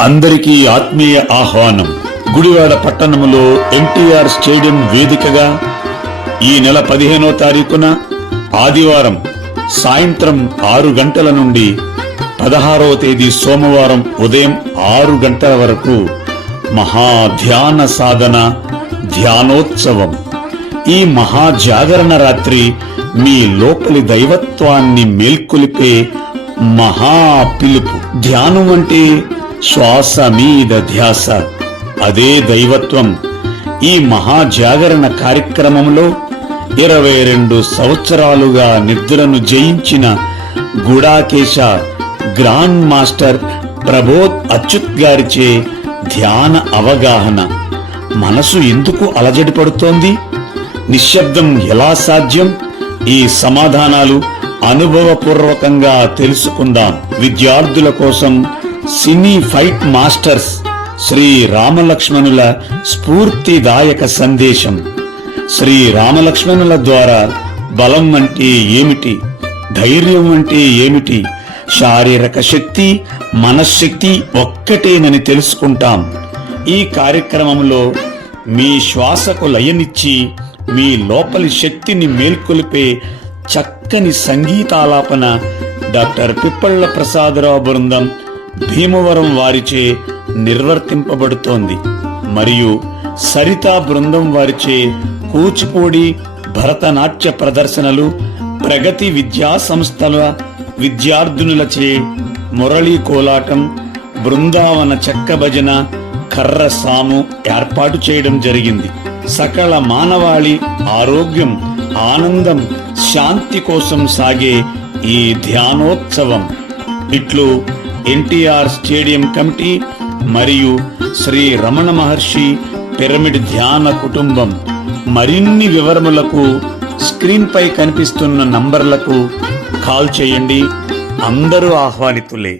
అందరికీ ఆత్మీయ ఆహ్వానం. గుడివాడ పట్టణములో ఎన్టీఆర్ స్టేడియం వేదికగా ఈ నెల 15వ తారీఖున ఆదివారం సాయంత్రం 6 గంటల నుండి 16వ తేదీ సోమవారం ఉదయం 6 గంటల వరకు మహాధ్యాన సాధన ధ్యానోత్సవం. ఈ మహాజాగరణ రాత్రి మీ లోపలి దైవత్వాన్ని మేల్కొలిపే మహా పిలుపు. ధ్యానం అంటే శ్వాస మీద ధ్యాస, అదే దైవత్వం. ఈ మహాజాగరణ కార్యక్రమంలో 22 సంవత్సరాలుగా నిద్రను జయించిన గుడాకేశ గ్రాండ్ మాస్టర్ ప్రబోధ్ అచ్యుత్ గారిచే ధ్యాన అవగాహన. మనసు ఎందుకు అలజడి పడుతోంది? నిశ్శబ్దం ఎలా సాధ్యం? ఈ సమాధానాలు అనుభవపూర్వకంగా తెలుసుకుందాం. విద్యార్థుల కోసం సినీ ఫైట్ మాస్టర్స్ శ్రీ రామలక్ష్మణుల స్ఫూర్తిదాయక సందేశం. శ్రీ రామలక్ష్మణుల ద్వారా బలం అంటే ఏమిటి, ధైర్యం అంటే ఏమిటి, శారీరక శక్తి మనశ్శక్తి ఒక్కటేనని తెలుసుకుంటాం. ఈ కార్యక్రమంలో మీ శ్వాసకు లయనిచ్చి మీ లోపలి శక్తిని మేల్కొలిపే చక్కని సంగీతాలాపన డాక్టర్ పిప్పళ్ల ప్రసాదరావు బృందం భీమవరం వారిచే నిర్వర్తింపబడుతోంది. మరియు సరితా బృందం వారిచే కూచిపూడి భరతనాట్య ప్రదర్శనలు, ప్రగతి విద్యా సంస్థల విద్యార్థినులచే మురళీ కోలాటం, బృందావన చెక్క భజన, కర్ర సాము ఏర్పాటు చేయడం జరిగింది. సకల మానవాళి ఆరోగ్యం, ఆనందం, శాంతి కోసం సాగే ఈ ధ్యానోత్సవం ఇట్లు ఎన్టీఆర్ స్టేడియం కమిటీ మరియు శ్రీ రమణ మహర్షి పిరమిడ్ ధ్యాన కుటుంబం. మరిన్ని వివరములకు స్క్రీన్ పై కనిపిస్తున్న నంబర్లకు కాల్ చేయండి. అందరూ ఆహ్వానితులే.